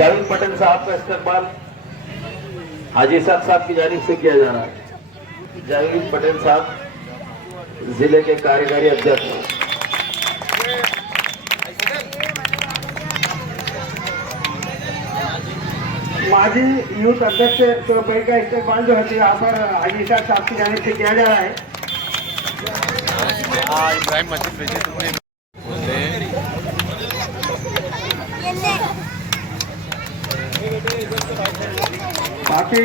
जावेद पटेल साहब का इस्तेमाल हाजी साहब की जानिब से किया जा रहा है। जावेद पटेल साहब जिले के कार्यकारी अध्यक्ष। माजी यूथ अध्यक्ष रुपये का इस्तेमाल जो है यहाँ पर हाजी साहब की जानिब से किया जा रहा है। इब्राहिम मस्जिद भेजे तुमने बाकी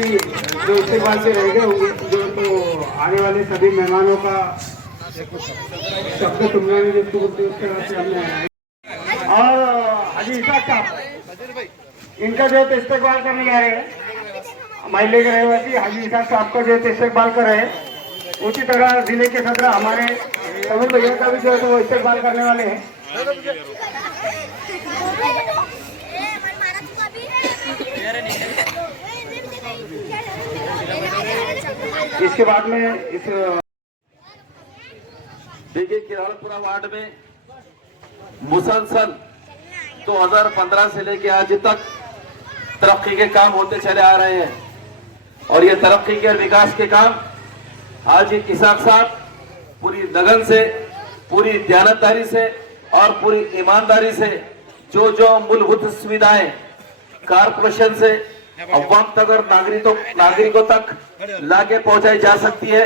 जो इस्तेमाल से रह गए होंगे जो तो आने वाले सभी मेहमानों का शब्द तुमने जिसको बोलते उस तरह से हमने और हाजी साहब इनका जो है इस्तेमाल करने जा रहे हैं। माइले के रहवासी हाजी साहब को जो है इस्तेमाल कर रहे हैं। उसी तरह जिले के सदर हमारे तमिल भैया का भी जो है वो इस्तेमाल करने वाले हैं। इसके बाद में इस देखिए किराड़पुरा वार्ड में मुसलसल 2015 से लेके आज तक तरक्की के काम होते चले आ रहे हैं और ये तरक्की के विकास के काम हाजी इसाक साहब पूरी लगन से, पूरी दयानतदारी से और पूरी ईमानदारी से जो मूलभूत सुविधाएं कारपोरेशन से अवाम तक और नागरिकों तक लाके पहुंचाई जा सकती है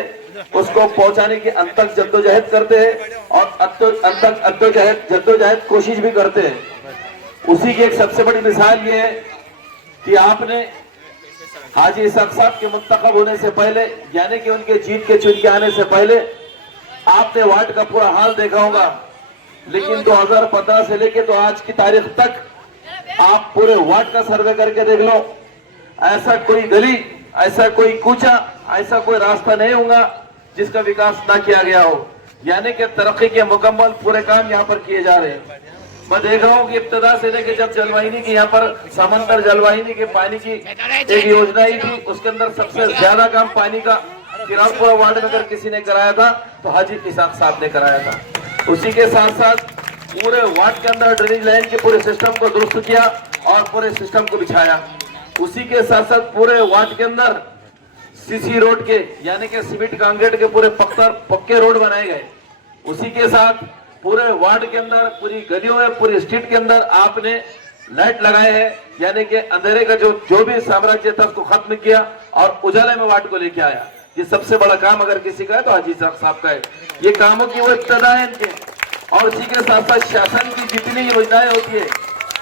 उसको पहुंचाने की अंतक जद्दोजहद करते हैं और जद्दोजहद कोशिश भी करते हैं। उसी की एक सबसे बड़ी मिसाल ये है कि आपने हाजी इसाक साहब के मुंतखब होने से पहले यानी कि उनके जीत के चुन के आने से पहले आपने वार्ड का पूरा हाल देखा होगा, लेकिन 2015 से लेके तो आज की तारीख तक आप पूरे वार्ड का सर्वे करके देख लो, ऐसा कोई गली, ऐसा कोई कूचा, ऐसा कोई रास्ता नहीं होगा जिसका विकास ना किया गया हो। यानी कि तरक्की के मुकम्मल पूरे काम यहाँ पर किए जा रहे हैं। मैं देख रहा हूँ कि इब्तदा से लेके जब जलवाहिनी की यहाँ पर समंदर जलवाहिनी के पानी की एक योजना ही थी, उसके अंदर सबसे ज्यादा काम पानी का किराड़पुरा वार्ड में अगर किसी ने कराया था तो हाजी इसाक साहब ने कराया था। उसी के साथ साथ पूरे वार्ड के अंदर ड्रेनेज लाइन के पूरे सिस्टम को दुरुस्त किया और पूरे सिस्टम को बिछाया। उसी के साथ साथ पूरे वार्ड के अंदर सीसी रोड के यानी कि सीमेंट कांक्रीट के पूरे पक्के रोड बनाए गए। उसी के साथ पूरे वार्ड के अंदर, पूरी गलियों में, पूरी स्ट्रीट के अंदर आपने लाइट लगाए हैं, यानी कि अंधेरे का जो भी साम्राज्य था उसको खत्म किया और उजाले में वार्ड को लेके आया। ये सबसे बड़ा काम अगर किसी का है तो हाजी साहब का है। ये कामों की वो इब्तदा है इनके। और उसी के साथ साथ शासन की जितनी योजनाएं होती है,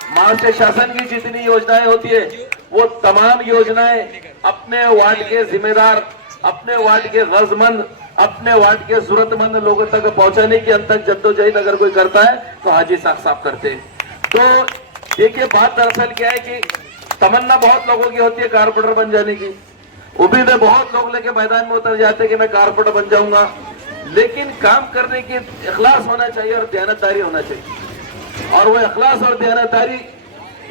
महाराष्ट्र शासन की जितनी योजनाएं होती है, वो तमाम योजनाएं अपने वार्ड के जिम्मेदार, अपने वार्ड के गरजमंद, अपने वार्ड के जरूरतमंद लोगों तक पहुंचाने की अंतक जद्दोजहद अगर कोई करता है तो हाजी साहब करते हैं। तो देखिए बात दरअसल क्या है कि तमन्ना बहुत लोगों की होती है कारपोरेटर बन जाने की, उम्मीदें बहुत लोग लेके मैदान में उतर जाते हैं कि मैं कारपोरेटर बन जाऊंगा, लेकिन काम करने की इखलास होना चाहिए और दयानतदारी होना चाहिए। और वो इखलास और दयानतदारी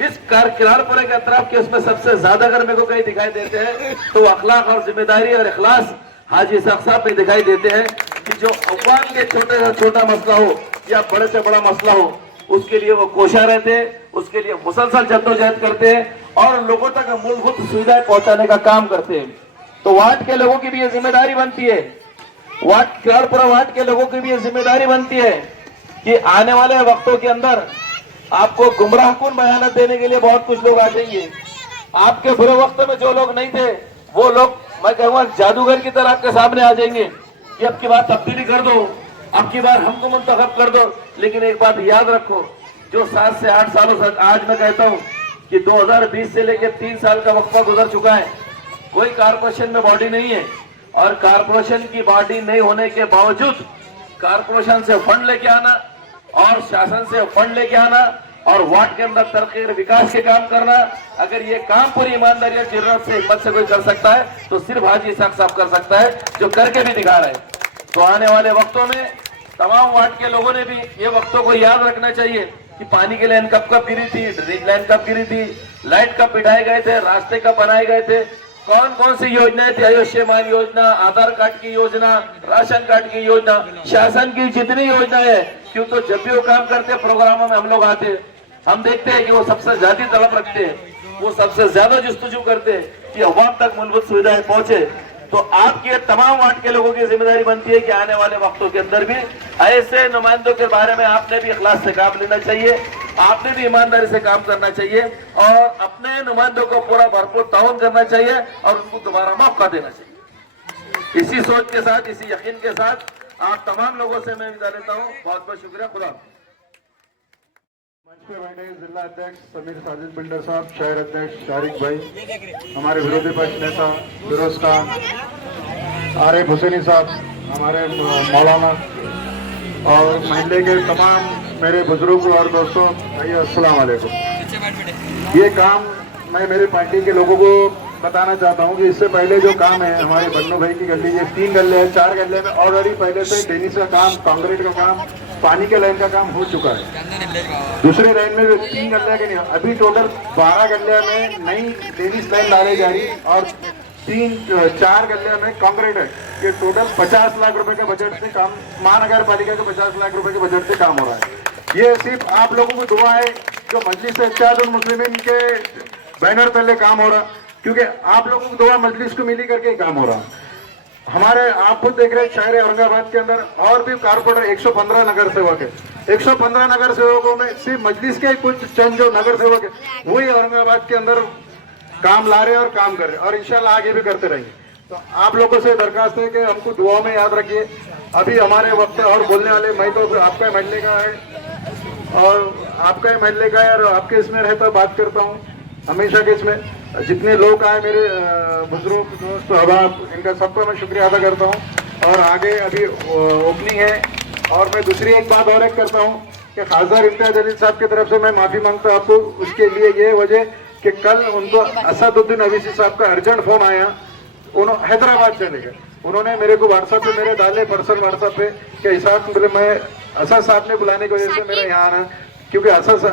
इस किराड़पुरा के अतराफ के उसमें सबसे ज्यादा अगर मेरे को कहीं दिखाई देते हैं तो अखलाक और जिम्मेदारी और इखलास हाजी साहब पे दिखाई देते हैं कि जो अवाम के छोटे से छोटा मसला हो या बड़े से बड़ा मसला हो उसके लिए वो कोशा रहते हैं, उसके लिए मुसलसल जद्दोजहद करते हैं और लोगों तक मूलभूत सुविधाएं पहुंचाने का काम करते हैं। तो वार्ड के लोगों की भी ये जिम्मेदारी बनती है, किराड़पुरा वार्ड के लोगों की भी ये जिम्मेदारी बनती है कि आने वाले वक्तों के अंदर आपको गुमराहकुन बयान देने के लिए बहुत कुछ लोग आ जाएंगे। आपके बुरे वक्त में जो लोग नहीं थे वो लोग, मैं कहूँगा जादूगर की तरह आपके सामने आ जाएंगे कि अब की बार तब्दीली कर दो, अब की बार हमको मुंतखब कर दो। लेकिन एक बात याद रखो, जो 7 से 8 सालों से आज मैं कहता हूँ कि 2020 से लेकर 3 साल का वक्फा गुजर चुका है, कोई कारपोरेशन में बॉडी नहीं है और कारपोरेशन की बॉडी नहीं होने के बावजूद कारपोरेशन से फंड लेके आना और शासन से फंड लेके आना और वार्ड के अंदर तरक्की और विकास के काम करना, अगर ये काम पूरी ईमानदारी और जरूरत से हिम्मत से कोई कर सकता है तो सिर्फ हाजी साहब कर सकता है, जो करके भी दिखा रहे हैं। तो आने वाले वक्तों में तमाम वार्ड के लोगों ने भी ये वक्तों को याद रखना चाहिए कि पानी की लाइन कब गिरी थी, ड्रेनेज लाइन कब गिरी थी, लाइट कब बिठाए गए थे, रास्ते कब बनाए गए थे, कौन कौन सी योजनाएं थी, आयुष्मान योजना, आधार कार्ड की योजना, राशन कार्ड की योजना, शासन की जितनी योजनाएं है, क्यों तो जब भी वो काम करते प्रोग्रामों में हम लोग आते, हम देखते हैं कि वो सबसे ज्यादा तड़प रखते हैं, वो सबसे ज्यादा जुस्तजू करते हैं कि अवाम तक मूलभूत सुविधाएं पहुंचे। तो आपकी ये तमाम वार्ड के लोगों की जिम्मेदारी बनती है कि आने वाले वक्तों के अंदर भी ऐसे नुमाइंदों के बारे में आपने भी इखलास से काम लेना चाहिए, आपने भी ईमानदारी से काम करना चाहिए और अपने नुमाइंदों को पूरा भरपूर ताउन करना चाहिए और उनको दोबारा मौका देना चाहिए। इसी सोच के साथ, इसी यकीन के साथ आप तमाम लोगों से मैं विदा लेता हूँ। बहुत बहुत शुक्रिया। खुदा मंच पे बैठे जिला अध्यक्ष समीर साजिद बिल्डर साहब, शहर अध्यक्ष शारिक भाई, हमारे विरोधी पक्ष नेता फिरोज खान, आरिफ हुसैनी साहब, हमारे मौलाना और महल्ले के तमाम मेरे बुजुर्ग और दोस्तों, भाइयों अस्सलाम वालेकुम। ये काम मैं मेरे पार्टी के लोगों को बताना चाहता हूँ कि इससे पहले जो काम है हमारे बन्नू भाई की गली, ये 3 गले हैं, 4 गले में ऑलरेडी पहले से टेनिस का काम, कांक्रीट का काम, पानी के लाइन का काम हो चुका है। दूसरे लाइन में 3 गले के नहीं, अभी टोटल 12 गले में नई टेनिस लाइन डाली जा रही और 4 गले में कांक्रीट है। ये टोटल 50 लाख रुपए के बजट से काम, महानगर पालिका के 50 लाख रुपए के बजट से काम हो रहा है। ये सिर्फ आप लोगों की दुआ है जो मजलिस इत्तेहादुल मुस्लिमीन के बैनर तले काम हो रहा, क्योंकि आप लोगों की दुआ मजलिस को मिली करके काम हो रहा। हमारे आप खुद देख रहे हैं शहर औरंगाबाद के अंदर और भी कारपोरेटर 115 नगर सेवक है। 115 नगर सेवकों में सिर्फ मजलिस के कुछ चंद जो नगर सेवक है वही औरंगाबाद के अंदर काम ला रहे हैं और काम कर रहे हैं और इंशाल्लाह आगे भी करते रहेंगे। तो आप लोगों से दरखास्त है कि हमको दुआ में याद रखिए। अभी हमारे वक्त और बोलने वाले, मैं तो आपका महल्ले का है और आपका ही महल्ले का है और आपके इसमें रहता बात करता हूँ हमेशा के इसमें। जितने लोग आए मेरे बुजुर्ग दोस्त अहबाब, इनका सबका मैं शुक्रिया अदा करता हूँ। और आगे अभी ओपनिंग है और मैं दूसरी एक बात और करता हूँ कि खासदार इम्तियाज जलील साहब की तरफ से मैं माफ़ी मांगता हूँ आपको। उसके लिए ये वजह कि कल उनको असदुद्दीन अवीसी साहब का अर्जेंट फोन आया, उन्होंने हैदराबाद चले गए। उन्होंने मेरे को व्हाट्सएप पे मेरे डाले पर्सनल व्हाट्सएप पे कि इसाक मैं असद साहब ने बुलाने की वजह से मेरा यहाँ आना, क्योंकि असद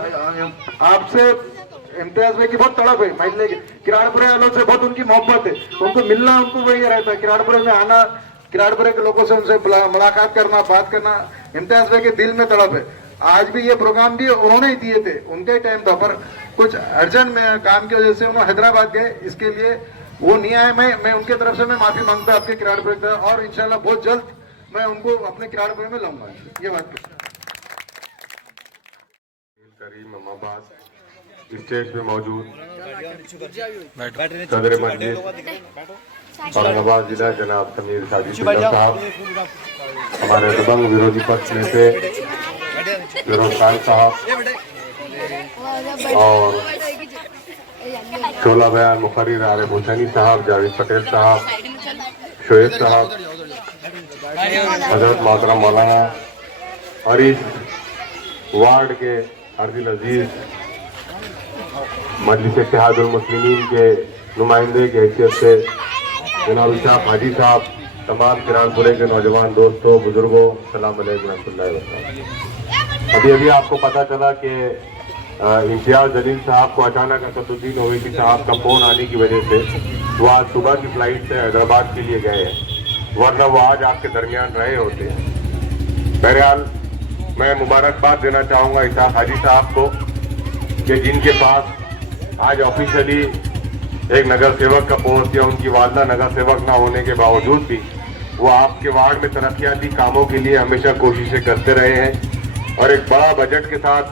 आपसे इम्तियाज भाई की बहुत तड़प है, महल्ले के किराड़पुरे वालों से बहुत उनकी मोहब्बत है, उनको मिलना उनको वही रहता है। किराड़पुरे में आना, किराड़पुरे के लोगों से उनसे मुलाकात करना, बात करना, इम्तियाज भाई के दिल में तड़प है। आज भी ये प्रोग्राम भी उन्होंने ही दिए थे, उनके टाइम था, पर कुछ अर्जेंट में काम की वजह से उन्होंने हैदराबाद गए, इसके लिए वो नहीं आए। मैं उनके तरफ से मैं माफी मांगता आपके किराड़पुरे का और इंशाल्लाह बहुत जल्द मैं उनको अपने किराड़पुरे में लाऊंगा। ये बात करीम अम्माबाद स्टेज पे मौजूद सदर मस्जिद औरंगाबाद जिला जनाब समीर साजिद बिल्डर साहब, हमारे दबंग विरोधी पक्ष नेता फिरोज खान साहब और शोला बयान मुखर्रिर आरिफ हुसैनी साहब, जावेद पटेल साहब, शोएब साहब, हजरत मोहतरम मौलाना और इस वार्ड के अर्जिल अजीज मजलिस इत्तेहादुल मुस्लिमीन के नुमाइंदे की हैसियत से जनाब इसाक हाजी साहब, तमाम किरानपुरे के नौजवान दोस्तों, बुजुर्गों, सलाम अलैकुम रहमतुल्लाहि व बरकातहू। अभी आपको पता चला कि इम्तियाज जलील साहब को अचानक असदुद्दीन ओवैसी साहब का फ़ोन आने की वजह से वो आज सुबह की फ्लाइट से हैदराबाद के लिए गए हैं, वरना वो आज आपके दरमियान रहे होते हैं। बहरहाल मैं मुबारकबाद देना चाहूँगा इसाक हाजी साहब को कि जिनके पास आज ऑफिशियली एक नगर सेवक का पोस्ट या उनकी वालदा नगर सेवक ना होने के बावजूद भी वो आपके वार्ड में तरक्याती कामों के लिए हमेशा कोशिशें करते रहे हैं और एक बड़ा बजट के साथ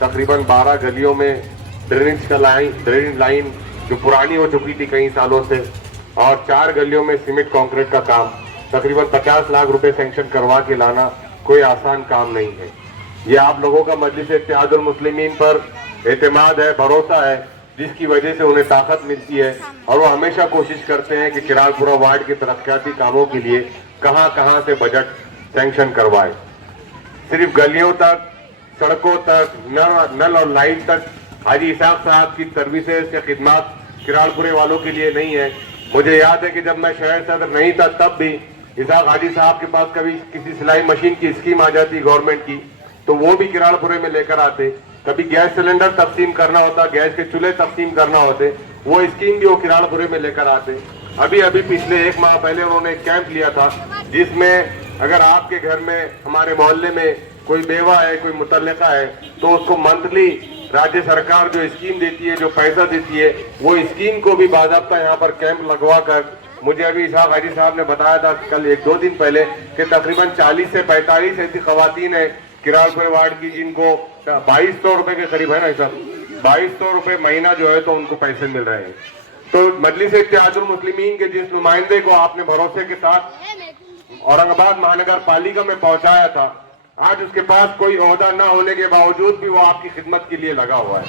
तकरीबन 12 गलियों में ड्रेनेज लाइन जो पुरानी हो चुकी थी कई सालों से और 4 गलियों में सीमेंट कंक्रीट का काम तकरीबन 50 लाख रुपए सैंक्शन करवा के लाना कोई आसान काम नहीं है। ये आप लोगों का मजलिस इत्तेहादुल मुस्लिमीन पर एतमाद है, भरोसा है, जिसकी वजह से उन्हें ताकत मिलती है और वो हमेशा कोशिश करते हैं कि किराड़पुरा वार्ड के तरक्याती कामों के लिए कहां से बजट सैंक्शन करवाए। सिर्फ गलियों तक, सड़कों तक, नल और लाइट तक हाजी इसाक साहब की सर्विसेज या खिदमत किराड़पुरे वालों के लिए नहीं है। मुझे याद है कि जब मैं शहर सदर नहीं था तब भी इसाक हाजी साहब के पास कभी किसी सिलाई मशीन की स्कीम आ जाती गवर्नमेंट की तो वो भी किराड़पुरे में लेकर आते। कभी गैस सिलेंडर तकसीम करना होता, गैस के चूल्हे तकसीम करना होते, वो स्कीम भी वो किराड़पुरे में लेकर आते। अभी पिछले 1 माह पहले उन्होंने एक कैंप लिया था जिसमें अगर आपके घर में, हमारे मोहल्ले में कोई बेवा है, कोई मुतल्लिका है तो उसको मंथली राज्य सरकार जो स्कीम देती है, जो पैसा देती है, वो स्कीम को भी बाकायदा यहाँ पर कैंप लगवा कर, मुझे अभी इसाक हाजी साहब ने बताया था कल 1-2 दिन पहले कि तकरीबन 40 से 45 ऐसी खवातीन है किरालपुर वार्ड की जिनको 2200 रुपए के करीब है ना सर, 2200 रुपए महीना जो है तो उनको पैसे मिल रहे हैं। तो मजलिस इत्तेहादुल मुस्लिमीन के जिस नुमाइंदे को आपने भरोसे के साथ औरंगाबाद महानगर पालिका में पहुंचाया था, आज उसके पास कोई ओहदा न होने के बावजूद भी वो आपकी खिदमत के लिए लगा हुआ है।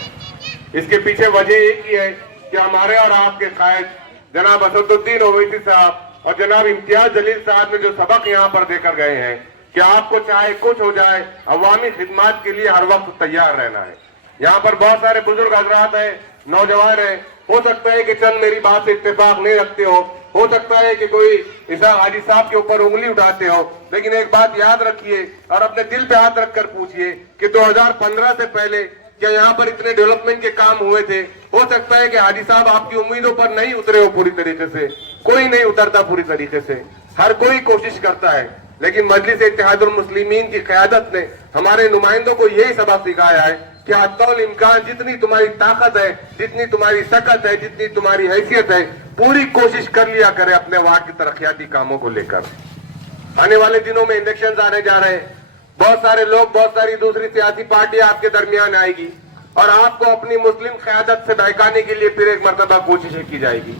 इसके पीछे वजह एक ही है कि हमारे और आपके कायद जनाब असदुद्दीन ओवैसी साहब और जनाब इम्तियाज जलील साहब ने जो सबक यहाँ पर देकर गए हैं कि आपको चाहे कुछ हो जाए, अवामी खिदमत के लिए हर वक्त तैयार रहना है। यहाँ पर बहुत सारे बुजुर्ग हजरात हैं, नौजवान हैं, हो सकता है कि चंद मेरी बात से इत्तेफाक नहीं रखते हो सकता है कि कोई इसाक हाजी साहब के ऊपर उंगली उठाते हो, लेकिन एक बात याद रखिए और अपने दिल पे हाथ रखकर पूछिए कि 2015 से पहले क्या यहाँ पर इतने डेवलपमेंट के काम हुए थे? हो सकता है कि हाजी साहब आपकी उम्मीदों पर नहीं उतरे हो पूरी तरीके से, कोई नहीं उतरता पूरी तरीके से, हर कोई कोशिश करता है, लेकिन मजलिस इत्तेहादुल मुस्लिमीन की क़यादत ने हमारे नुमाइंदों को यही सबक सिखाया है कि हद्दुल इम्कान जितनी तुम्हारी ताकत है, जितनी तुम्हारी सकत है, जितनी तुम्हारी हैसियत है, पूरी कोशिश कर लिया करे अपने वार्ड की तरक्याती कामों को लेकर। आने वाले दिनों में इलेक्शंस आने जा रहे हैं, बहुत सारे लोग, बहुत सारी दूसरी सियासी पार्टियां आपके दरमियान आएगी और आपको अपनी मुस्लिम क़यादत से बहकाने के लिए फिर एक मरतबा कोशिशें की जाएगी।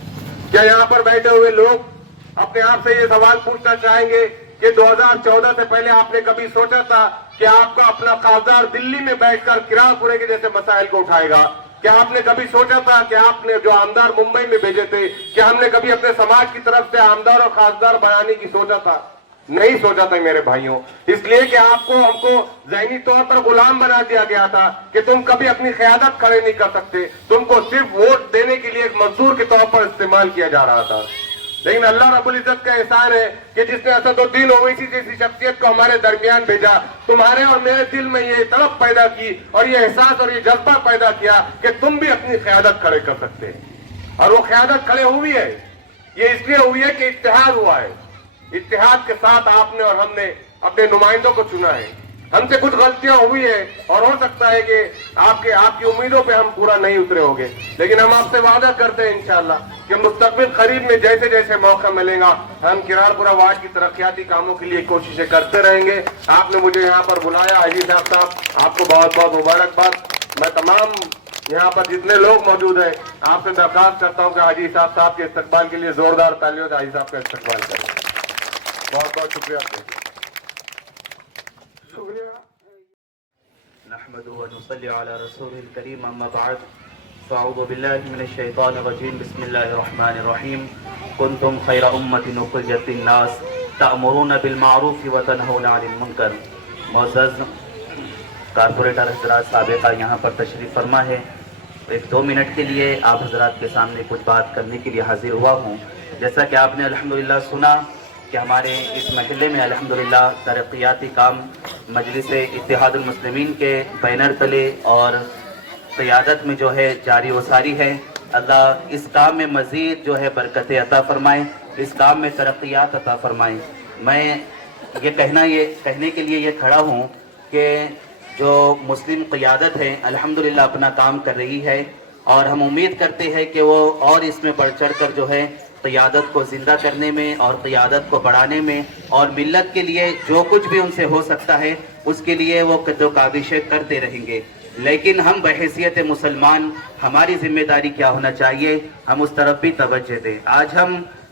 क्या यहाँ पर बैठे हुए लोग अपने आप से ये सवाल पूछना चाहेंगे कि 2014 से पहले आपने कभी सोचा था कि आपका अपना कागजार दिल्ली में बैठकर किरालपुरे के जैसे मसाइल को उठाएगा? क्या आपने कभी सोचा था कि आपने जो आमदार मुंबई में भेजे थे, क्या हमने कभी अपने समाज की तरफ से आमदार और खासदार बनाने की सोचा था? नहीं सोचा था मेरे भाइयों, इसलिए कि आपको हमको ज़हनी तौर पर गुलाम बना दिया गया था कि तुम कभी अपनी क़यादत खड़े नहीं कर सकते, तुमको सिर्फ वोट देने के लिए एक मजदूर के तौर पर इस्तेमाल किया जा रहा था। लेकिन अल्लाह रब्बुल इज्जत का एहसान है कि जिसने असदुद्दीन ओवैसी जैसी शख्सियत को हमारे दरमियान भेजा, तुम्हारे और मेरे दिल में ये तड़प पैदा की और ये एहसास और ये जज्बा पैदा किया कि तुम भी अपनी क़यादत खड़े कर सकते हैं। और वो क़यादत खड़े हुई है, ये इसलिए हुई है कि इत्तेहाद हुआ है, इत्तेहाद के साथ आपने और हमने अपने नुमाइंदों को चुना है। हमसे कुछ गलतियां हुई है और हो सकता है कि आपकी उम्मीदों पे हम पूरा नहीं उतरे होंगे, लेकिन हम आपसे वादा करते हैं इंशाअल्लाह कि मुस्तकबिल करीब में जैसे जैसे मौका मिलेगा हम किरालपुरा वार्ड की तरक्याती कामों के लिए कोशिशें करते रहेंगे। आपने मुझे यहाँ पर बुलाया, हाजी साहब, आपको बहुत बहुत मुबारकबाद। मैं तमाम यहाँ पर जितने लोग मौजूद हैं आपसे दरखास्त करता हूँ कि हाजी साहब के इस्तकबाल के लिए जोरदार तालियों से हाजी साहब का इस्तकबाल करें। बहुत बहुत शुक्रिया। नहमदुहु व नुसल्ली अला रसूलिल करीम, अम्मा बाद, फ़अऊज़ु बिल्लाहि मिनश शैतानिर रजीम, बिस्मिल्लाहिर रहमानिर रहीम। कुंतुम खैरा उम्मतिन उख़रिजत लिन्नास तअमुरूना बिल मारूफ़ व तनहौना अनिल मुनकर। मुअज़्ज़ज़ कारपोरेटर हज़रात साबिक़ा यहाँ पर तशरीफ़ फरमा है। 1-2 मिनट के लिए आप हज़रात के सामने कुछ बात करने के लिए हाजिर हुआ हूँ। जैसा कि आपने अल्हम्दुलिल्लाह सुना कि हमारे इस महल्ले में अल्हम्दुलिल्लाह तरक्याती काम मजलिस इत्तेहादुल मुस्लिमीन के बैनर तले और क़यादत में जो है जारी व सारी है। अल्लाह इस काम में मज़ीद जो है बरकतें अता फरमाए, इस काम में तरक्यात अता फरमाए। मैं ये कहने के लिए ये खड़ा हूँ कि जो मुस्लिम क़यादत है अल्हम्दुलिल्लाह अपना काम कर रही है और हम उम्मीद करते हैं कि वो और इसमें बढ़ चढ़ कर जो है क़यादत को ज़िंदा करने में और क़यादत को बढ़ाने में और मिल्लत के लिए जो कुछ भी उनसे हो सकता है उसके लिए वो जो काविशें करते रहेंगे। लेकिन हम बहैसियत मुसलमान हमारी ज़िम्मेदारी क्या होना चाहिए, हम उस तरफ भी तवज्जो दें। आज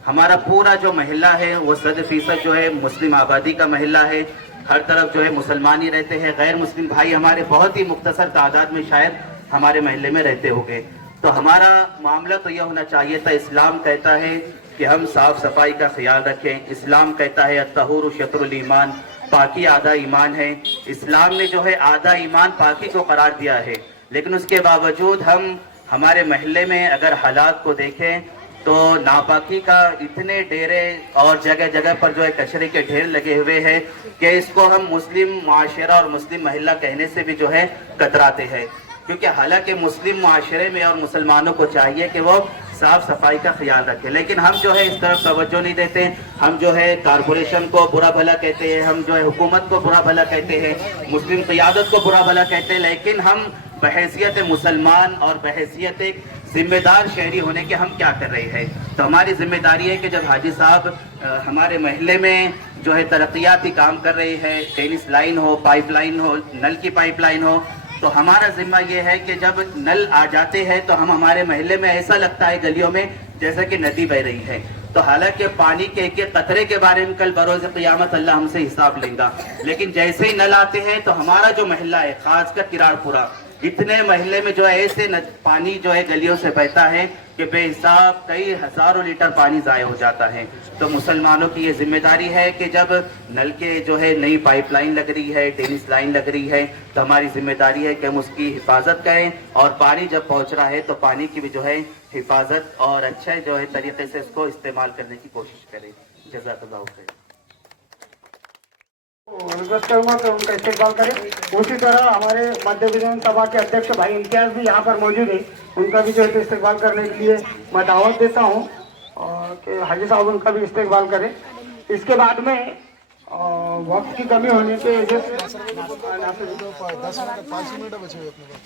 हमारा पूरा जो महल्ला है वो 100% जो है मुस्लिम आबादी का महल्ला है। हर तरफ जो है मुसलमान ही रहते हैं, गैर मुस्लिम भाई हमारे बहुत ही मुख्तसर तादाद में शायद हमारे महल्ले में रहते होंगे। तो हमारा मामला तो यह होना चाहिए था, इस्लाम कहता है कि हम साफ सफाई का ख्याल रखें। इस्लाम कहता है अत्तहूरु शत्रुल ईमान, पाकी आधा ईमान है। इस्लाम ने जो है आधा ईमान पाकी को करार दिया है, लेकिन उसके बावजूद हम हमारे महल्ले में अगर हालात को देखें तो नापाकी का इतने डेरे और जगह जगह पर जो है कचरे के ढेर लगे हुए हैं कि इसको हम मुस्लिम मुआशरा और मुस्लिम महिला कहने से भी जो है कतराते हैं। क्योंकि हालांकि मुस्लिम मुआशरे में और मुसलमानों को चाहिए कि वो साफ सफाई का ख्याल रखें, लेकिन हम जो है इस तरफ तवज्जो नहीं देते। हम जो है कारपोरेशन को बुरा भला कहते हैं, हम जो है हुकूमत को बुरा भला कहते हैं, मुस्लिम क़यादत को बुरा भला कहते हैं, लेकिन हम बहैसियत मुसलमान और बहैसियत एक जिम्मेदार शहरी होने के हम क्या कर रहे हैं। तो हमारी जिम्मेदारी है कि जब हाजी साहब हमारे महल्ले में जो है तरक्याती काम कर रहे हैं, टेनिस लाइन हो, पाइपलाइन हो, नल की पाइपलाइन हो, तो हमारा जिम्मा ये है कि जब नल आ जाते हैं तो हम हमारे महल्ले में ऐसा लगता है गलियों में जैसा कि नदी बह रही है। तो हालांकि पानी के एक एक कतरे के बारे में कल बरोज़ क़यामत अल्लाह हमसे हिसाब लेगा, लेकिन जैसे ही नल आते हैं तो हमारा जो महल्ला है, खासकर किरारपुरा, इतने महल्ले में जो है ऐसे पानी जो है गलियों से बहता है कि बेहिसाब कई हजारों लीटर पानी ज़ाया हो जाता है। तो मुसलमानों की ये जिम्मेदारी है कि जब नल के जो है नई पाइपलाइन लग रही है, टेनिस लाइन लग रही है, तो हमारी जिम्मेदारी है कि हम उसकी हिफाजत करें, और पानी जब पहुंच रहा है तो पानी की भी जो है हिफाजत और अच्छे जो है तरीके से इसको इस्तेमाल करने की कोशिश करें। जज़ाकल्लाहु खैर। रिक्वेस्ट करूंगा कि उनका इस्तेमाल करें। उसी तरह हमारे मध्य विधानसभा के अध्यक्ष भाई इम्तियाज भी यहाँ पर मौजूद है, उनका भी जो है इस्तेमाल करने के लिए मैं दावत देता हूँ और कि हाजी साहब उनका भी इस्तेमाल करें। इसके बाद में वक्त की कमी होने के वजह से 10 मिनट बचे हुए अपने पास।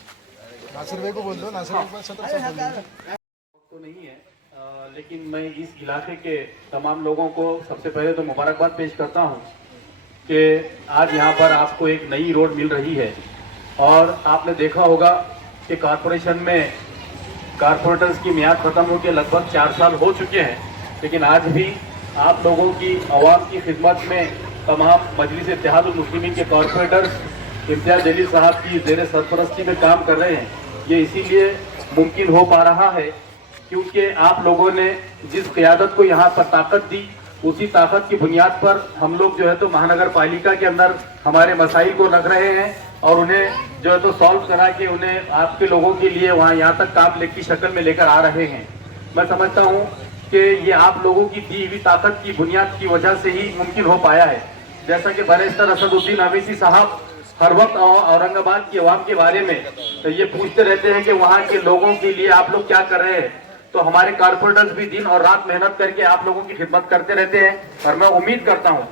नासिर भाई को बोल दो, नासिर भाई को 17 तो नहीं है, लेकिन मैं इस इलाके के तमाम लोगों को सबसे पहले तो मुबारकबाद पेश करता हूं कि आज यहाँ पर आपको एक नई रोड मिल रही है। और आपने देखा होगा कि कॉरपोरेशन में कारपोरेटर्स की मियाद ख़त्म होकर लगभग 4 साल हो चुके हैं, लेकिन आज भी आप लोगों की आवाम की खिदमत में तमाम मजलिस इत्तेहादुल मुस्लिमीन के कॉरपोरेटर्स इम्तियाज जलील साहब की ज़ेर सरपरस्ती में काम कर रहे हैं। ये इसीलिए मुमकिन हो पा रहा है क्योंकि आप लोगों ने जिस क़यादत को यहाँ पर ताकत दी, उसी ताकत की बुनियाद पर हम लोग जो है तो महानगर पालिका के अंदर हमारे मसाइल को रख रहे हैं और उन्हें जो है तो सॉल्व करा के उन्हें आपके लोगों के लिए वहाँ यहाँ तक काम की शक्ल में लेकर आ रहे हैं। मैं समझता हूँ कि ये आप लोगों की दी हुई ताकत की बुनियाद की वजह से ही मुमकिन हो पाया है। जैसा कि बैरिस्टर असदुद्दीन अवैसी साहब हर वक्त औरंगाबाद की आवाम के बारे में तो ये पूछते रहते हैं कि वहाँ के लोगों के लिए आप लोग क्या कर रहे हैं, तो हमारे कारपोरेटर्स भी दिन और रात मेहनत करके आप लोगों की खिदमत करते रहते हैं। और मैं उम्मीद करता हूं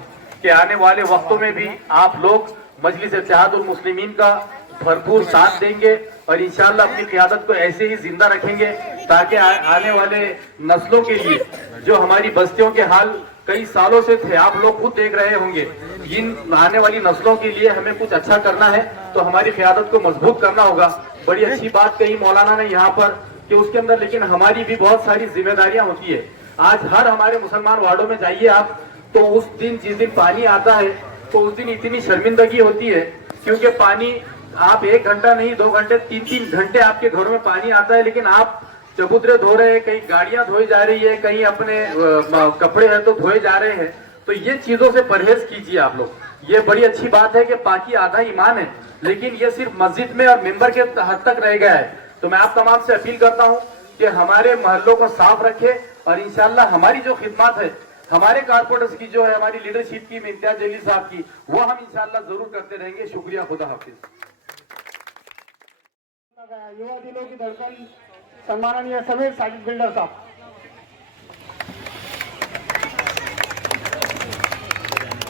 कि आने वाले वक्तों में भी आप लोग मजलिस इत्तेहादुल मुस्लिमीन का भरपूर साथ देंगे और इंशाअल्लाह अपनी क़यादत को ऐसे ही जिंदा रखेंगे ताकि आने वाले नस्लों के लिए जो हमारी बस्तियों के हाल कई सालों से थे, आप लोग खुद देख रहे होंगे, इन आने वाली नस्लों के लिए हमें कुछ अच्छा करना है तो हमारी क़यादत को मजबूत करना होगा। बड़ी अच्छी बात कही मौलाना ने यहाँ पर कि उसके अंदर लेकिन हमारी भी बहुत सारी जिम्मेदारियां होती है। आज हर हमारे मुसलमान वार्डों में जाइए आप, तो उस दिन जिस दिन पानी आता है तो उस दिन इतनी शर्मिंदगी होती है क्योंकि पानी आप 1 घंटा नहीं 2 घंटे 3-3 घंटे आपके घरों में पानी आता है, लेकिन आप चबूतरे धो रहे हैं, कहीं गाड़ियां धोई जा रही है, कहीं अपने कपड़े हैं तो धोए जा रहे हैं। तो ये चीजों से परहेज कीजिए आप लोग। ये बड़ी अच्छी बात है कि पाकी आधा ईमान है, लेकिन ये सिर्फ मस्जिद में और मेंबर के हद तक रह गया है। तो मैं आप तमाम से अपील करता हूं कि हमारे मोहल्लों को साफ रखें और इंशाअल्लाह हमारी जो खिदमत है हमारे कारपोरेटर्स की जो है, हमारी लीडरशिप की, इम्तियाज जलील साहब की, वो हम इंशाअल्लाह जरूर करते रहेंगे। शुक्रिया, खुदा हाफिज। युवा दिलों की धड़कन सम्माननीय समीर साजिद बिल्डर साहब।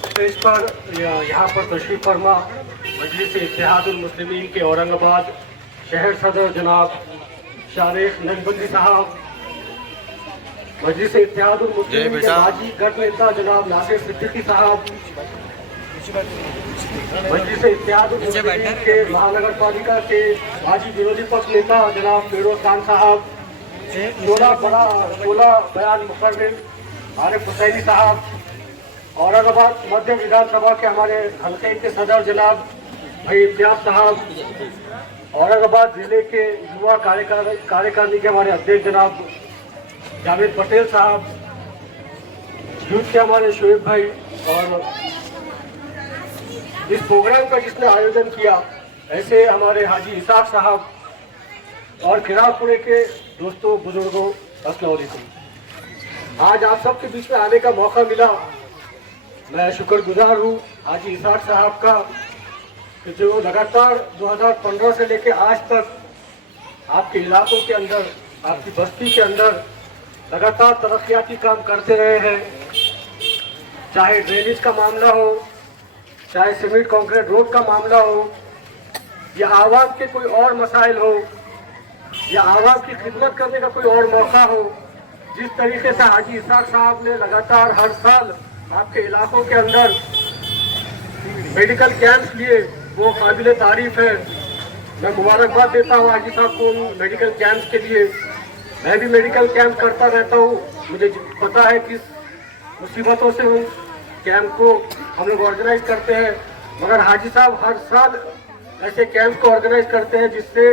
स्टेज पर यहाँ पर तशरीफ फरमा मजलिस इत्तेहादुल मुस्लिमीन के औरंगाबाद शहर सदर जनाब शारिक नजबंदी साहब, मजलिस इत्तेहादुल मुस्लिमीन के माजी गढ़ नेता जनाब नासिर सिद्दीकी साहब, मजलिस इत्तेहादुल मुस्लिमीन के महानगर पालिका के माजी विरोधी पक्ष नेता जनाब फिरोज खान साहब, शोला बयान मुकर्रिर आरिफ हुसैनी साहब, औरंगाबाद मध्य विधानसभा के हमारे हल्के के सदर जनाब भाई इम्तियाज साहब, औरंगाबाद जिले के युवा कार्यकारिणी के हमारे अध्यक्ष जनाब जावेद पटेल साहब, यूथ के हमारे शोएब भाई, और इस प्रोग्राम का जिसने आयोजन किया ऐसे हमारे हाजी इसाक साहब और किरारपुरे के दोस्तों बुजुर्गों, अस्सलाम वालेकुम। आज आप सबके बीच में आने का मौका मिला, मैं शुक्रगुजार हूँ हाजी इसाक साहब का कि जो लगातार 2015 से लेकर आज तक आपके इलाकों के अंदर, आपकी बस्ती के अंदर लगातार तरक्याती काम करते रहे हैं। चाहे ड्रेनेज का मामला हो, चाहे सीमेंट कंक्रीट रोड का मामला हो, या आवाम के कोई और मसाइल हो या आवाम की खिदमत करने का कोई और मौका हो, जिस तरीके से हाजी इसाक साहब ने लगातार हर साल आपके इलाकों के अंदर मेडिकल कैंप लिए, वो काबिल तारीफ है। मैं मुबारकबाद देता हूँ हाजी साहब को मेडिकल कैंप के लिए। मैं भी मेडिकल कैंप करता रहता हूँ, मुझे पता है किस मुसीबतों से उन कैंप को हम लोग ऑर्गेनाइज करते हैं, मगर हाजी साहब हर साल ऐसे कैंप को ऑर्गेनाइज करते हैं जिससे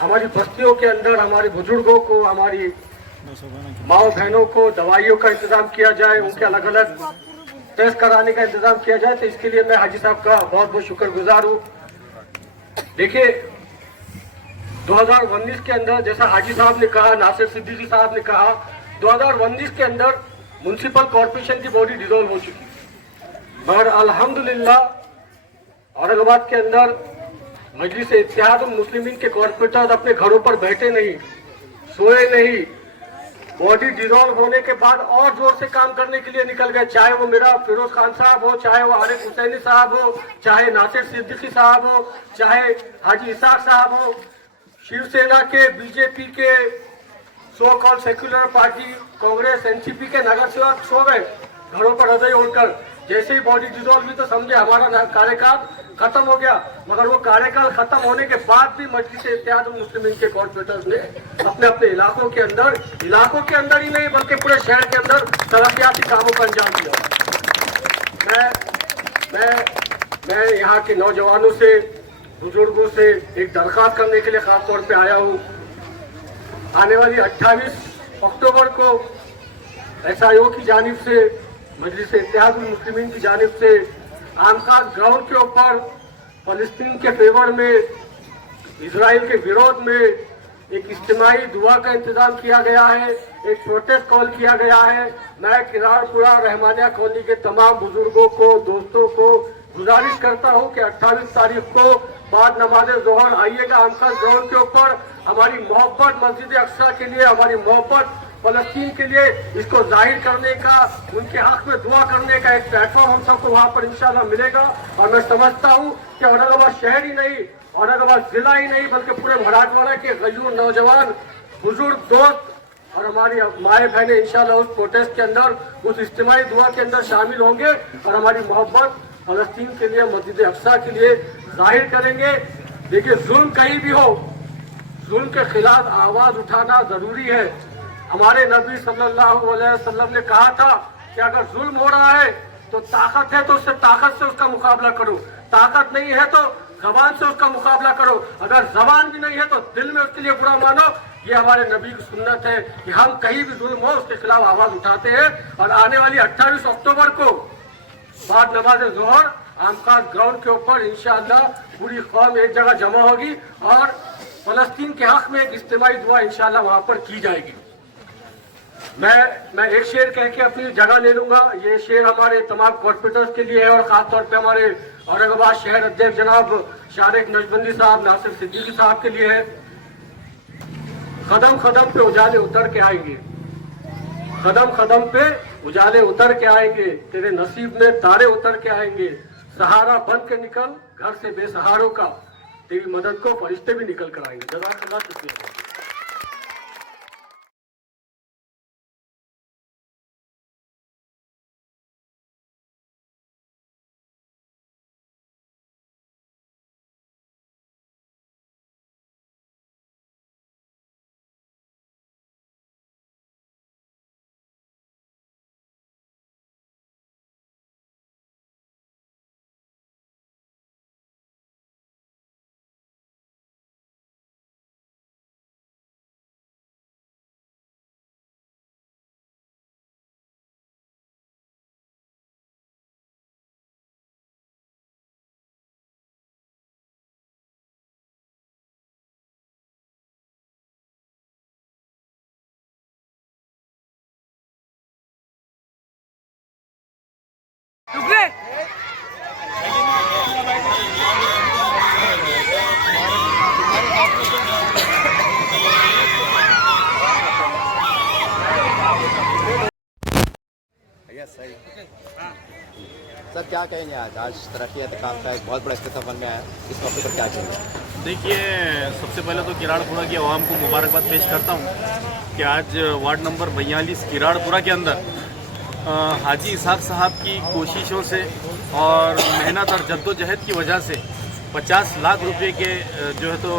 हमारी बस्तियों के अंदर हमारे बुजुर्गों को, हमारी माओ बहनों को दवाइयों का इंतजाम किया जाए, उनके अलग अलग टेस्ट कराने का इंतजाम किया जाए। तो इसके लिए मैं हाजी साहब का बहुत बहुत शुक्रगुजार हूँ। देखिए 2019 के अंदर, जैसा हाजी साहब ने कहा, नासिर सिद्दीकी साहब ने कहा, 2019 के अंदर म्युनिसिपल कॉर्पोरेशन की बॉडी डिसॉल्व हो चुकी, मगर अल्हम्दुलिल्लाह औरंगाबाद के अंदर मजलिस इत्तेहाद मुस्लिमीन के कॉर्पोरेटर अपने घरों पर बैठे नहीं, सोए नहीं, बॉडी डिसॉल्व होने के बाद और जोर से काम करने के लिए निकल गए। चाहे वो मेरा फिरोज खान साहब हो, चाहे वो आरिफ हुसैनी साहब हो, चाहे नासिर सिद्दीकी साहब हो, चाहे हाजी इसाक साहब हो, शिवसेना के, बीजेपी के, so called secular party, Congress, NCP के नगर सेवक सो गए घरों पर हृदय ओढ़कर। जैसे ही बॉडी डिसॉल्व हुई तो समझे हमारा कार्यकाल खत्म हो गया, मगर वो कार्यकाल खत्म होने के बाद भी मजलिस इत्तेहाद मुस्लिमीन के कॉर्पोरेटर्स ने अपने अपने इलाकों के अंदर ही नहीं बल्कि पूरे शहर के अंदर तरक्याती कामों का अंजाम दिया। मैं यहाँ के नौजवानों से, बुजुर्गों से एक दरख्वास्त करने के लिए खास तौर पे आया हूँ। आने वाली 28 अक्टूबर को SIO की जानिब से, मजलिस इत्तेहाद मुस्लिमीन की जानिब से आमखास ग्राउंड के ऊपर फलस्तीन के फेवर में, इजराइल के विरोध में एक इज्तिमाई दुआ का इंतजाम किया गया है, एक प्रोटेस्ट कॉल किया गया है। मैं किरारपुरा रहमानिया कॉलोनी के तमाम बुजुर्गों को, दोस्तों को गुजारिश करता हूं कि 28 तारीख को बाद नमाज जोहर आइएगा आमखास ग्राउंड के ऊपर। हमारी मोहब्बत मस्जिद अक्सा के लिए, हमारी मोहब्बत फलस्तीन के लिए, इसको जाहिर करने का, उनके हक में दुआ करने का एक प्लेटफॉर्म हम सबको वहाँ पर इंशाल्लाह मिलेगा। और मैं समझता हूँ कि औरंगाबाद शहर ही नहीं, औरंगाबाद जिला ही नहीं, बल्कि पूरे मराठवाड़ा के गयूर नौजवान, बुजुर्ग, दोस्त और हमारी माए बहनें इंशाल्लाह उस प्रोटेस्ट के अंदर, उस इज्तिमाई दुआ के अंदर शामिल होंगे और हमारी मोहब्बत फलस्तीन के लिए, मस्जिद अक्सा के लिए जाहिर करेंगे। देखिए जुल्म कहीं भी हो, जुल्म के खिलाफ आवाज उठाना जरूरी है। हमारे नबी सल्लल्लाहु अलैहि वसल्लम ने कहा था कि अगर जुल्म हो रहा है तो ताकत है तो उससे ताकत से उसका मुकाबला करो, ताकत नहीं है तो जबान से उसका मुकाबला करो, अगर जबान भी नहीं है तो दिल में उसके लिए बुरा मानो। ये हमारे नबी की सुन्नत है कि हम कहीं भी जुल्म हो उसके खिलाफ आवाज उठाते हैं। और आने वाली 28 अक्टूबर को बाद नमाज जोहर आमखास ग्राउंड के ऊपर इंशाअल्लाह पूरी कौम एक जगह जमा होगी और फलस्तीन के हक में एक इज्तिमाई दुआ इंशाअल्लाह वहां पर की जाएगी। मैं एक शेर कह के अपनी जगह ले लूंगा। ये शेर हमारे तमाम कॉर्पोरेटर्स के लिए है और खासतौर पे हमारे औरंगाबाद शहर अध्यक्ष जनाब शारिक नजबंदी साहब, नासिर सिद्दीकी साहब के लिए है। कदम कदम पे उजाले उतर के आएंगे, कदम कदम पे उजाले उतर के आएंगे, तेरे नसीब में तारे उतर के आएंगे, सहारा बन के निकल घर से बेसहारों का, तेरी मदद को फरिश्ते भी निकल कर आएंगे। जज़ाकल्लाह, शुक्रिया। सर क्या क्या कहेंगे आज तरक्की काम का एक बहुत बड़ा इफ्तिताह बन गया है, इस मौके पर क्या कहेंगे? देखिए, सबसे पहले तो किराड़पुरा की आवाम को मुबारकबाद पेश करता हूँ कि आज वार्ड नंबर 42 किराड़पुरा के अंदर हाजी इसाक साहब की कोशिशों से और मेहनत और जद्दोजहद की वजह से 50 लाख रुपए के जो है तो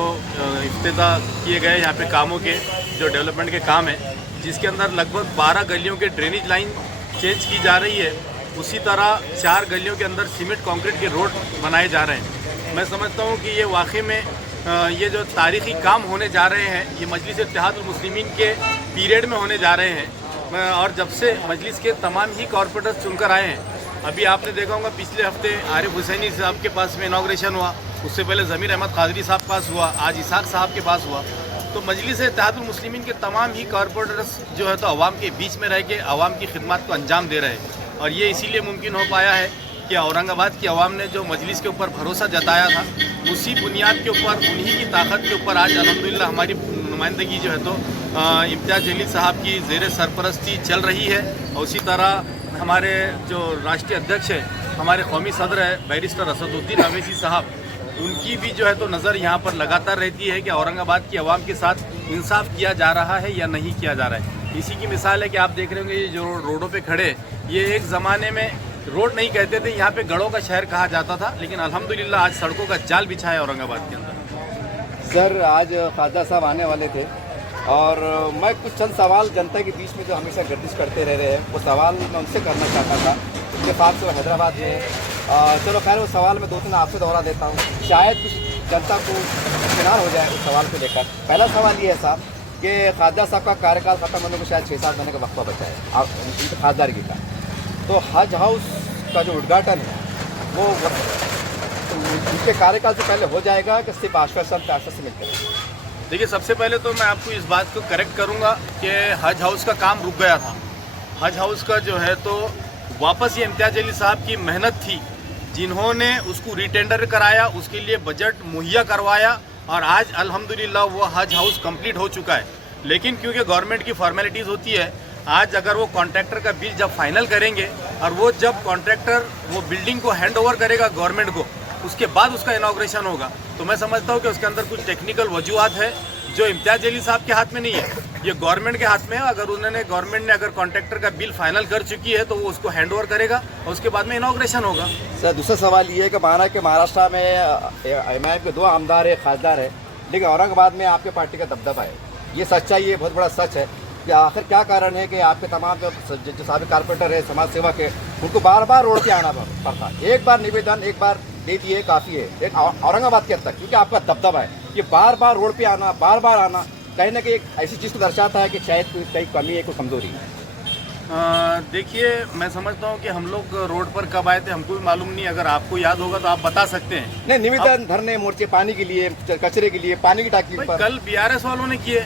इफ्तिताह किए गए यहाँ पे कामों के, जो डेवलपमेंट के काम है, जिसके अंदर लगभग 12 गलियों के ड्रेनेज लाइन चेंज की जा रही है। उसी तरह 4 गलियों के अंदर सीमेंट कंक्रीट के रोड बनाए जा रहे हैं। मैं समझता हूँ कि ये वाकई में ये जो तारीख़ी काम होने जा रहे हैं, ये मजलिस इत्तेहादुल मुस्लिमीन के पीरियड में होने जा रहे हैं। और जब से मजलिस के तमाम ही कॉरपोरेटर्स चुनकर आए हैं, अभी आपने देखा होगा पिछले हफ्ते आरिफ हुसैनी साहब के पास में इनाग्रेशन हुआ, उससे पहले ज़मीर अहमद कादरी साहब के पास हुआ, आज इसाक साहब के पास हुआ। तो मजलिस इत्तेहादुल मुस्लिमीन के तमाम ही कॉरपोरेटर्स जो है तो आवाम के बीच में रह के आवाम की खिदमत को अंजाम दे रहे हैं। और ये इसीलिए मुमकिन हो पाया है कि औरंगाबाद की आवाम ने जो मजलिस के ऊपर भरोसा जताया था, उसी बुनियाद के ऊपर, उन्हीं की ताकत के ऊपर आज अल्हम्दुलिल्लाह हमारी नुमाइंदगी जो है तो इम्तियाज़ जलील साहब की ज़ेर सरपरस्ती चल रही है। और उसी तरह हमारे जो राष्ट्रीय अध्यक्ष है, हमारे कौमी सदर है बैरिस्टर असदुद्दीन अवैसी साहब, उनकी भी जो है तो नज़र यहाँ पर लगातार रहती है कि औरंगाबाद की आवाम के साथ इंसाफ किया जा रहा है या नहीं किया जा रहा है। इसी की मिसाल है कि आप देख रहे होंगे ये जो रोडों पे खड़े, ये एक ज़माने में रोड नहीं कहते थे, यहाँ पे गढ़ों का शहर कहा जाता था, लेकिन अल्हम्दुलिल्लाह आज सड़कों का जाल बिछा है औरंगाबाद के अंदर। सर, आज ख्वाजा साहब आने वाले थे और मैं कुछ चंद सवाल जनता के बीच में जो हमेशा गर्दिश करते रह रहे हैं, वो सवाल मैं उनसे करना चाहता था। इत्तेफाक से हैदराबाद में चलो खैर वो सवाल मैं 2-3 आपसे दोहरा देता हूँ, शायद कुछ जनता को इत्मीनान हो जाए उस सवाल को लेकर। पहला सवाल ये है साहब कि ख्वाजा साहब का कार्यकाल ख़त्म होने को शायद 6-7 महीने का वक्फा बचा है उनकी खासदारगी का, तो हज हाउस का जो उद्घाटन है वो उनके कार्यकाल से पहले हो जाएगा कि सिर्फ आश्वासन मिलते हैं? देखिए, सबसे पहले तो मैं आपको इस बात को करेक्ट करूंगा कि हज हाउस का काम रुक गया था। हज हाउस का जो है तो वापस ये इम्तियाज़ जलील साहब की मेहनत थी, जिन्होंने उसको रिटेंडर कराया, उसके लिए बजट मुहैया करवाया और आज अल्हम्दुलिल्लाह वो हज हाउस कंप्लीट हो चुका है। लेकिन क्योंकि गवर्नमेंट की फॉर्मेलिटीज़ होती है, आज अगर वो कॉन्ट्रैक्टर का बिल जब फाइनल करेंगे और वो जब कॉन्ट्रैक्टर वो बिल्डिंग को हैंड ओवर करेगा गवर्नमेंट को, उसके बाद उसका इनाग्रेशन होगा, तो मैं समझता हूँ कि उसके अंदर कुछ टेक्निकल वजूहात है जो इम्तियाज़ जलील साहब के हाथ में नहीं है, ये गवर्नमेंट के हाथ में है। अगर गवर्नमेंट ने अगर कॉन्ट्रैक्टर का बिल फाइनल कर चुकी है तो वो उसको हैंड ओवर करेगा और उसके बाद में इनाग्रेशन होगा। सर, दूसरा सवाल ये है कि माना कि महाराष्ट्र में एमआईएम के 2 आमदार है, खासदार है, लेकिन औरंगाबाद में आपके पार्टी का दबदबा है, ये सच्चाई है, बहुत बड़ा सच है कि आखिर क्या कारण है कि आपके तमाम जो साबिक कारपोरेटर है, समाज सेवक है, उनको बार बार रोड पे आना पड़ता? एक बार निवेदन एक बार दे दिए काफ़ी है, एक औरंगाबाद के हद तक, क्योंकि आपका दबदबा है, ये बार बार रोड पे आना, बार बार आना कहीं ना कहीं एक ऐसी चीज़ को दर्शाता है कि शायद कोई कमी है, कोई कमजोरी है। देखिए, मैं समझता हूँ कि हम लोग रोड पर कब आए थे हमको भी मालूम नहीं, अगर आपको याद होगा तो आप बता सकते हैं। नहीं, निवेदन धरने मोर्चे, पानी के लिए, कचरे के लिए, पानी की टाकी पर कल BRS वालों ने किए,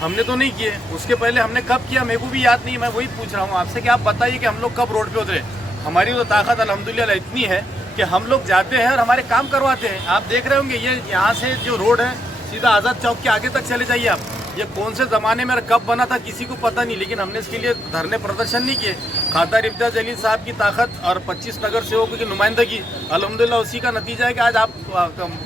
हमने तो नहीं किए। उसके पहले हमने कब किया मेरे को भी याद नहीं, मैं वही पूछ रहा हूँ आपसे कि आप बताइए कि हम लोग कब रोड पे उतरे। हमारी तो ताकत अल्हम्दुलिल्लाह इतनी है कि हम लोग जाते हैं और हमारे काम करवाते हैं। आप देख रहे होंगे ये यहाँ से जो रोड है सीधा आज़ाद चौक के आगे तक चले जाइए आप, ये कौन से ज़माने में कब बना था किसी को पता नहीं, लेकिन हमने इसके लिए धरने प्रदर्शन नहीं किए। खासदार इम्तियाज़ जलील साहब की ताकत और 25 नगर सेवकों की नुमाइंदगी, अल्हम्दुलिल्लाह उसी का नतीजा है कि आज आप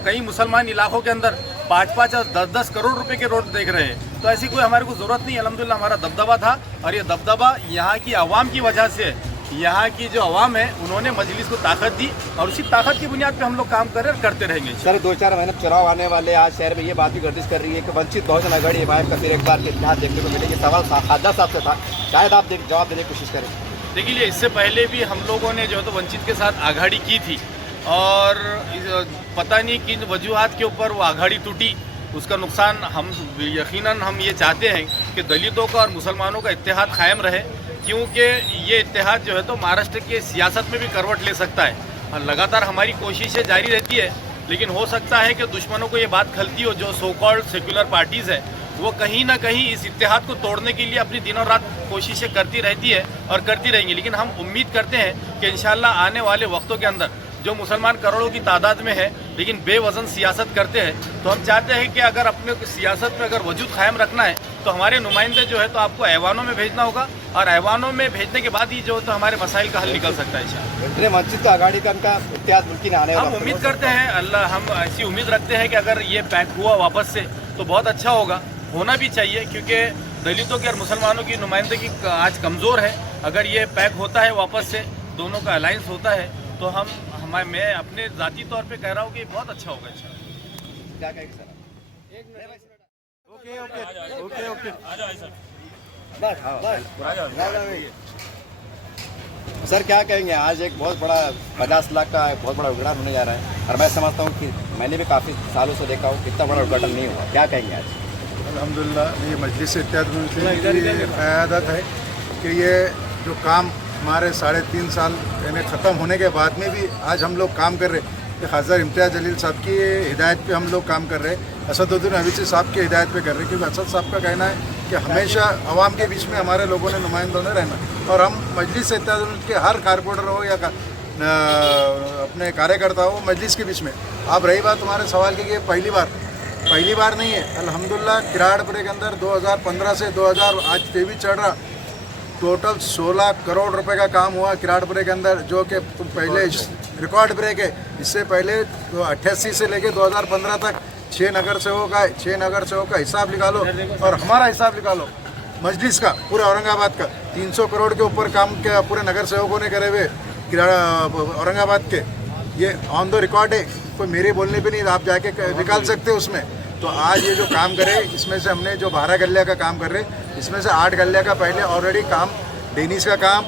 कई मुसलमान इलाकों के अंदर 5-5 और 10-10 करोड़ रुपए के रोड देख रहे हैं। तो ऐसी कोई हमारे को ज़रूरत नहीं, अल्हम्दुलिल्लाह हमारा दबदबा था और ये दबदबा यहाँ की आवाम की वजह से है। यहाँ की जो आवाम है उन्होंने मजलिस को ताकत दी और उसी ताकत की बुनियाद पे हम लोग काम कर रहे और करते रहेंगे। सर, 2-4 महीने चुनाव आने वाले, आज शहर में ये बात भी गर्दिश कर रही है कि वंचित बहुजन आघाड़ी एमआईएम का फिर एक बार इतिहास देखने को मिलेगी। सवाल ख्वाजा साहब से था, शायद आप जवाब देने की कोशिश करें। देखिए, इससे पहले भी हम लोगों ने जो है तो वंचित के साथ आघाड़ी की थी और पता नहीं किन वजूहात के ऊपर वो आघाड़ी टूटी, उसका नुकसान हम यकीनन हम ये चाहते हैं कि दलितों का और मुसलमानों का इत्तेहाद कायम रहे, क्योंकि ये इत्तेहाद जो है तो महाराष्ट्र की सियासत में भी करवट ले सकता है और लगातार हमारी कोशिशें जारी रहती है। लेकिन हो सकता है कि दुश्मनों को ये बात खलती हो, जो सो कॉल्ड सेक्युलर पार्टीज़ है वो कहीं ना कहीं इस इत्तेहाद को तोड़ने के लिए अपनी दिनों रात कोशिशें करती रहती है और करती रहेंगी। लेकिन हम उम्मीद करते हैं कि इंशाल्लाह आने वाले वक्तों के अंदर जो मुसलमान करोड़ों की तादाद में है लेकिन बेवजन सियासत करते हैं, तो हम चाहते हैं कि अगर अपने सियासत में अगर वजूद कायम रखना है तो हमारे नुमाइंदे जो है तो आपको ऐवानों में भेजना होगा और ऐवानों में भेजने के बाद ही जो तो हमारे मसाइल का हल निकल सकता है इंशाअल्लाह। इतने मस्जिद तो आगाड़ी का उनका इतिहास मुल्की आने हम उम्मीद करते हैं अल्लाह, हम ऐसी उम्मीद रखते हैं कि अगर ये पैक हुआ वापस से तो बहुत अच्छा होगा, होना भी चाहिए, क्योंकि दलितों की और मुसलमानों की नुमाइंदगी आज कमज़ोर है। अगर ये पैक होता है वापस से, दोनों का अलायंस होता है, तो मैं अपने ज़ाती तौर पे कह रहा हूँ कि बहुत अच्छा होगा इंशाअल्लाह। क्या कहेंगे सर? सर क्या कहेंगे, आज एक बहुत बड़ा 50 लाख का बहुत बड़ा उद्घाटन होने जा रहा है, और मैं समझता हूँ कि मैंने भी काफ़ी सालों से देखा हूँ इतना बड़ा उद्घाटन नहीं हुआ, क्या कहेंगे आज? अल्हम्दुलिल्लाह, ये मजलिस इत्तेहाद की क़यादत है कि ये जो काम हमारे 3.5 साल यानी ख़त्म होने के बाद में भी आज हम लोग काम कर रहे हैं कि ख़ाज़र इम्तियाज़ जलील साहब की हिदायत पे हम लोग काम कर रहे हैं, असदुद्दीन अवीसी साहब की हिदायत पे कर रहे हैं, क्योंकि असद साहब का कहना है कि हमेशा आवाम के बीच में हमारे लोगों ने नुमाइंदों ने रहना, और हम मजलिस इत्तेहाद के हर कारपोरेटर हो या अपने कार्यकर्ता हो मजलिस के बीच में। अब रही बात तुम्हारे सवाल की कि पहली बार नहीं है, अल्हम्दुलिल्लाह किराड़पुरे के अंदर 2015 से 2023 चल रहा, टोटल 16 करोड़ रुपए का काम हुआ किराड़पुरे के अंदर, जो कि पहले रिकॉर्ड ब्रेक है। इससे पहले 88 से लेके 2015 तक 6 नगर सेवकों का हिसाब निकालो और हमारा हिसाब निकालो मजलिस का, पूरे औरंगाबाद का 300 करोड़ के ऊपर काम किया पूरे नगर सेवकों ने करे हुए औरंगाबाद के। ये ऑन द रिकॉर्ड है, कोई मेरे बोलने पे नहीं, आप जाके निकाल सकते हो उसमें। तो आज ये जो काम करे, इसमें से हमने जो 12 गलिया का काम कर रहे, इसमें से 8 गलिया का पहले ऑलरेडी काम, डेनिस का काम,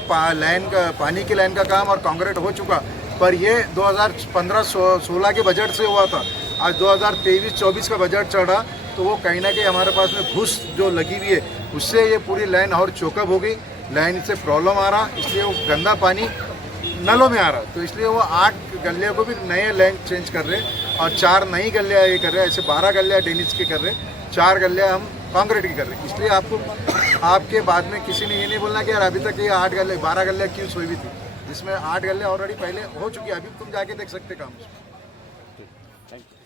पानी की लाइन का काम और कंक्रीट हो चुका, पर ये 2015-16 के बजट से हुआ था। आज 2023-24 का बजट चढ़ रहा, तो वो कहीं ना कहीं हमारे पास में घुस जो लगी हुई है, उससे ये पूरी लाइन और चोकअप हो गई, लाइन से प्रॉब्लम आ रहा, इसलिए वो गंदा पानी नलों में आ रहा, तो इसलिए वो 8 गलिया को भी नए लाइन चेंज कर रहे हैं और 4 नई गलिया ये कर रहे हैं। ऐसे 12 गलिया डेनिस के कर रहे हैं, 4 गलिया हम कंक्रीट की कर रहे हैं। इसलिए आपके बाद में किसी ने ये नहीं बोलना कि यार अभी तक ये 12 गलिया क्यों सोई हुई थी, जिसमें 8 गलिया ऑलरेडी पहले हो चुकी है, अभी तुम जाके देख सकते काम। Thank you.